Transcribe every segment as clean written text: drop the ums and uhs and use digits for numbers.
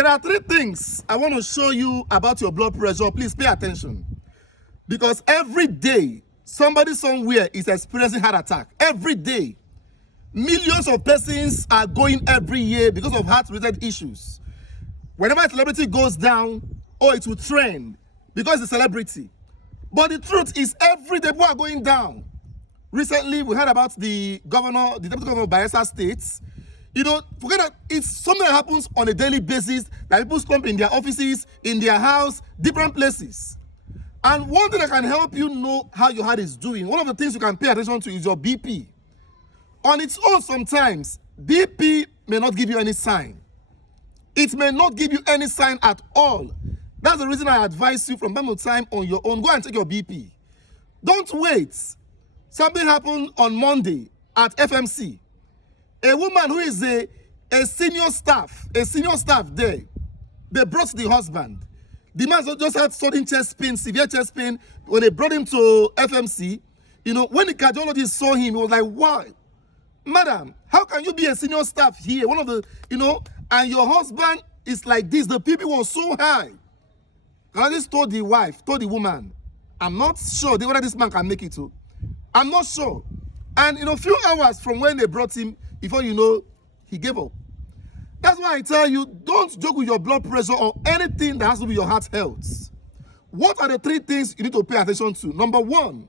There are three things I want to show you about your blood pressure. Please pay attention. Because every day, somebody somewhere is experiencing heart attack. Every day. Millions of persons are going every year because of heart-related issues. Whenever a celebrity goes down, oh, it will trend because it's a celebrity. But the truth is, every day people are going down. Recently, we heard about the deputy governor of Bayelsa State. You know, forget that it's something that happens on a daily basis, that people slump in their offices, in their house, different places. And one thing that can help you know how your heart is doing, one of the things you can pay attention to is your BP. On its own, sometimes, BP may not give you any sign. It may not give you any sign at all. That's the reason I advise you from time to time on your own, go and check your BP. Don't wait. Something happened on Monday at FMC. A woman who is a senior staff there, they brought the husband. The man just had sudden chest pain, severe chest pain. When they brought him to FMC, you know, when the cardiologist saw him, he was like, "Why, madam, how can you be a senior staff here? One of the, you know, and your husband is like this." The BP was so high. Cardiologist told the wife, told the woman, "I'm not sure whether this man can make it too. I'm not sure." And in a few hours from when they brought him, before you know, he gave up. That's why I tell you, don't joke with your blood pressure or anything that has to do with your heart health. What are the three things you need to pay attention to? Number one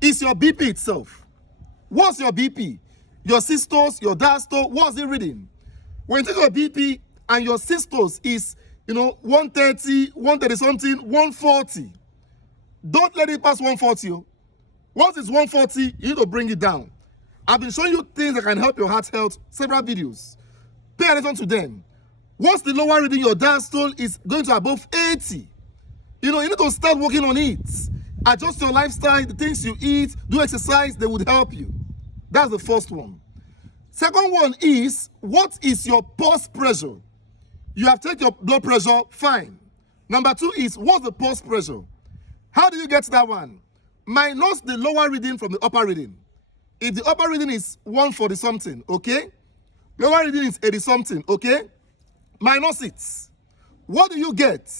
is your BP itself. What's your BP? Your systoles, your diastole, what's it reading? When you take your BP and your systoles is, you know, 130, 130 something, 140, don't let it pass 140. Once it's 140, you need to bring it down. I've been showing you things that can help your heart health, several videos. Pay attention to them. Once the lower reading, your diastole is going to above 80. You know, you need to start working on it. Adjust your lifestyle, the things you eat, do exercise, they would help you. That's the first one. Second one is, what is your pulse pressure? You have checked your blood pressure, fine. Number two is, what's the pulse pressure? How do you get that one? Minus the lower reading from the upper reading. If the upper reading is 140 something, okay? Lower reading is 80 something, okay? Minus it. What do you get?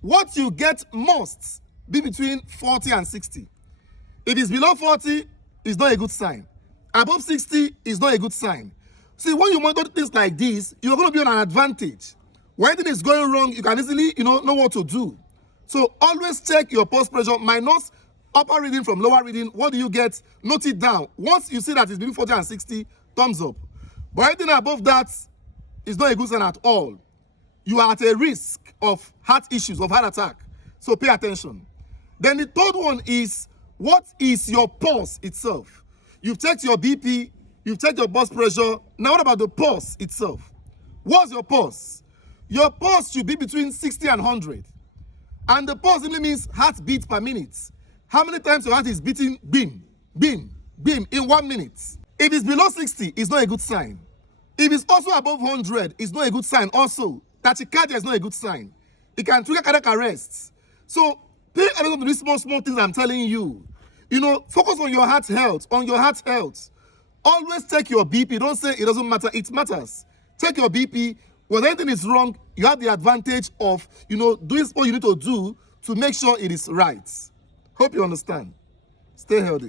What you get must be between 40 and 60. If it's below 40, it's not a good sign. Above 60 is not a good sign. See, when you monitor things like this, you're going to be on an advantage. When anything is going wrong, you can easily, know what to do. So always check your pulse pressure minus upper reading from lower reading. What do you get? Note it down. Once you see that it's between 40 and 60, thumbs up. But anything above that is not a good sign at all. You are at a risk of heart issues, of heart attack. So pay attention. Then the third one is, what is your pulse itself? You've checked your BP, you've checked your pulse pressure. Now what about the pulse itself? What's your pulse? Your pulse should be between 60 and 100. And the pulse simply means heartbeat per minute. How many times your heart is beating? Beam, beam, beam in 1 minute. If it's below 60, it's not a good sign. If it's also above 100, it's not a good sign also. Tachycardia is not a good sign. It can trigger cardiac arrests. So pay attention to these small things I'm telling you. You know, focus on your heart health, Always check your BP. Don't say it doesn't matter. It matters. Check your BP. When anything is wrong, you have the advantage of, doing what you need to do to make sure it is right. Hope you understand. Stay healthy.